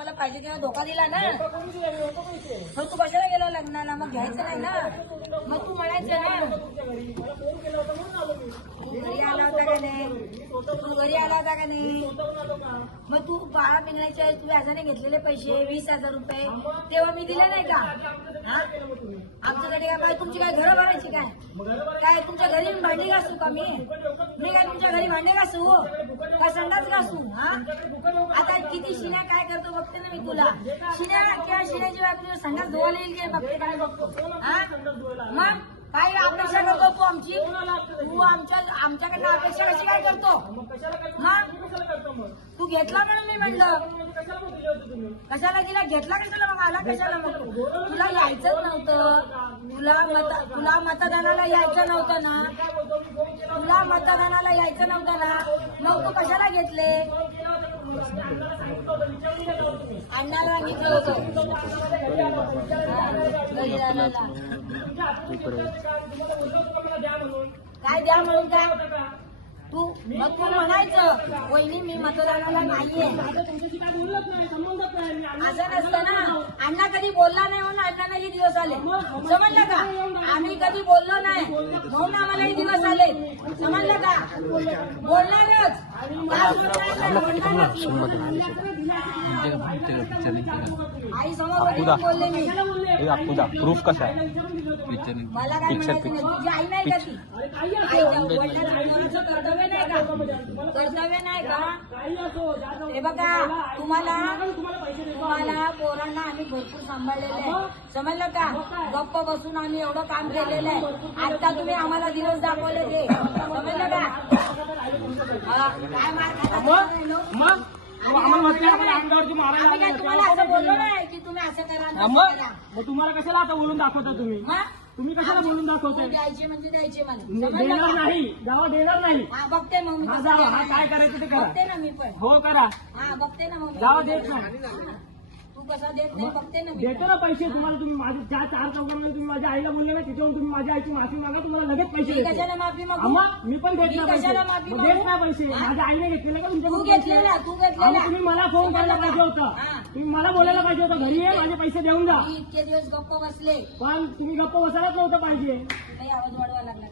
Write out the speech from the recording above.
मला पाहिजे तेव्हा धोका दिला ना. मग तू कशाला गेला लग्नाला? मग घ्यायचं नाही ना. मग तू म्हणायचं ना तू घरी आला होता का नाही? तू घरी आला होता का नाही? मग तू बाळा पिंगण्याचे तू व्याजाने घेतलेले पैसे 20,000 रुपये तेव्हा मी दिले नाही का? हा, आमच्याकडे काय तुमची काय घरं भरायची काय तुमच्या घरी भांडी घासू का? मी काय तुमच्या घरी भांडे घासू का संडास घासू? हा, आता किती शिन्या काय करतो बघते ना मी तुला. शिन्या किंवा शिन्याची बायको तुला संडास धुवायला येईल की बघते काय बघतो. हा, मग काय अपेक्षा करतो तू आमची? तू आमच्याकडनं अपेक्षा कशी काय करतो? मग तू घेतला म्हणून मी म्हणलं कशाला दिला? घेतला कशाला? मग आला कशाला? मग तुला यायचंच नव्हतं. तुला मतदानाला यायचं नव्हतं ना. तुला मतदानाला यायचं नव्हतं ना. मग तू कशाला घेतले? अण्णाला सांगितलं होतं काय द्या म्हणून काय तू मग तू म्हणायचं वहिनी मी मतदानाला नाहीये असं नसतं ना. अण्णा कधी बोलला नाही म्हणून अण्णांना हे दिवस आले. समजलं का? आम्ही कधी बोललो नाही म्हणून आम्हाला हे दिवस आले. समजलं का? बोलणारच आई समोर बोलले मी. प्रूफ कसा आहे? मला काय म्हणायचं नाही. तुझी आई नाही का ती? आईच्या कर्तव्य नाही का? कर्तव्य नाही का? हे बघा तुम्हाला पोरांना आम्ही भरपूर सांभाळलेलं आहे. समजलं का? गप्प बसून आम्ही एवढं काम केलेलं आहे. आता तुम्ही आम्हाला दिवस दाखवले ते समजलं का? काय मार मग काय तुम्हाला असं बोललो नाही की तुम्ही असं करा. मग तुम्हाला कशाला आता बोलून दाखवता तुम्ही कशाला बोलून दाखवताय? द्यायचे म्हणजे द्यायचे देणार नाही, गावात देणार नाही. हा बघते मग मी हा काय करायचं ते करा. बघते ना मी पण. हो करा. हा बघते ना मग गावात देत नाही. तू कसा देत नाही बघते ना मी. देतो ना पैसे तुम्हाला. तुम्ही माझे ज्या 4 चौघांमध्ये तुम्ही माझ्या आईला बोलले ना त्याच्यावरून तुम्ही माझ्या आईची माफी मागा. तुम्हाला लगेच पैसे मी देतो. कशाला माफी मागू? मग मी पण देत मी नाही पैसे. कशाला माफी मग देत मागू? नाही पैसे. माझ्या आईने घेतलेले का तू तुमच्या? घेतलेला तुम्ही मला फोन करायला पाहिजे होता. तुम्ही मला बोलायला पाहिजे होतं घरी ये माझे पैसे देऊन जा. मी इतके दिवस गप्प बसले. पण तुम्ही गप्प बसायलाच नव्हतं पाहिजे. काही आवाज वाढवा लागला काय?